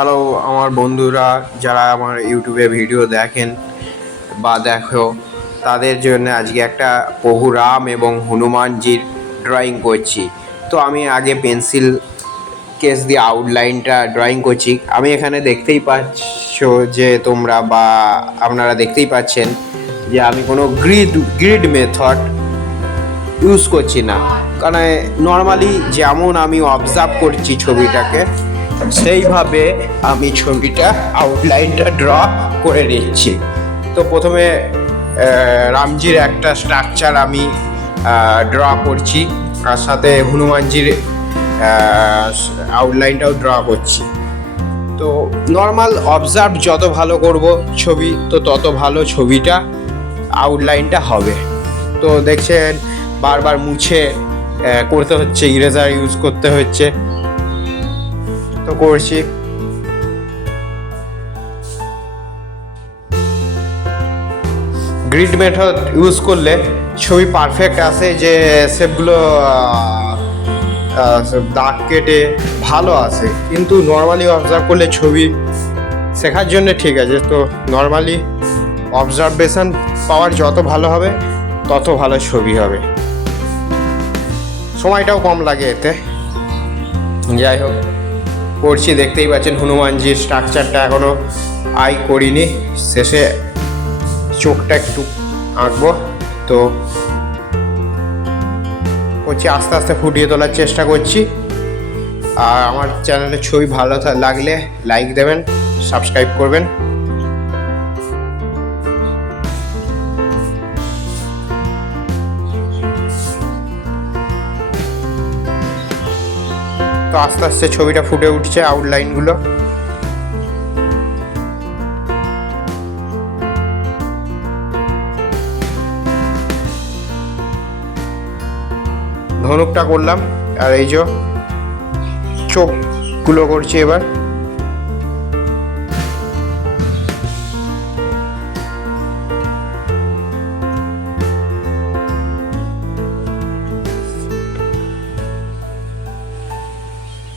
Hello আমার বন্ধুরা, যারা আমার ইউটিউবে ভিডিও দেখেন বা দেখো, তাদের জন্য আজকে একটা প্রভু রাম এবং হনুমানজির ড্রয়িং করছি। তো আমি আগে পেন্সিল কেস দিয়ে আউটলাইনটা ড্রয়িং করছি। আমি এখানে দেখতেই পাচ্ছ যে তোমরা বা আপনারা দেখতেই পাচ্ছেন যে আমি কোনো গ্রিড মেথড ইউজ করছি না, কারণ নর্মালি যেমন আমি অবজার্ভ করছি ছবিটাকে, সেইভাবে আমি ছবিটা আউটলাইনটা ড্র করে নিচ্ছি। তো প্রথমে রামজির একটা স্ট্রাকচার আমি ড্র করছি, আর সাথে হনুমানজির আউটলাইনটাও ড্র করছি। তো নর্মাল অবজার্ভ যত ভালো করব ছবি, তো তত ভালো ছবিটা আউটলাইনটা হবে। তো দেখছেন বারবার মুছে করতে হচ্ছে, ইরেজার ইউজ করতে হচ্ছে, তো করছি। গ্রিড মেথড ইউজ করলে ছবি পারফেক্ট আসে, যে শেপগুলো দাগ কেটে ভালো আসে। কিন্তু নর্মালি অবজার্ভ করলে ছবি শেখার জন্য ঠিক আছে, তো নর্মালি অবজারভেশন পাওয়ার যত ভালো হবে তত ভালো ছবি হবে, সময়টাও কম লাগে এতে। যাই হোক, করছি, দেখতেই পাচ্ছেন হনুমানজির স্ট্রাকচারটা এখনও আই করিনি, শেষে চোখটা একটু আঁকবো। তো করছি, আস্তে আস্তে ফুটিয়ে তোলার চেষ্টা করছি। আর আমার চ্যানেলের ছবি ভালো লাগলে লাইক দেবেন, সাবস্ক্রাইব করবেন। তো আস্তে আস্তে ছবিটা ফুটে উঠছে, আউটলাইনগুলো। ধনুকটা করলাম, আর এই যে চোখগুলো করছি এবার।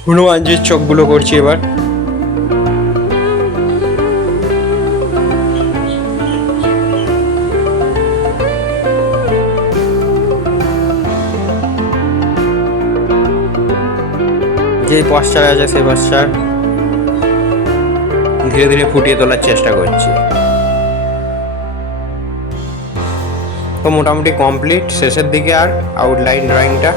হনুমানজির চোখগুলো করছি এবার। যে পশ্চার আছে সেই পশ্চার ধীরে ধীরে ফুটিয়ে তোলার চেষ্টা করছি। তো মোটামুটি কমপ্লিট, শেষের দিকে আর আউটলাইন ড্রয়িংটা।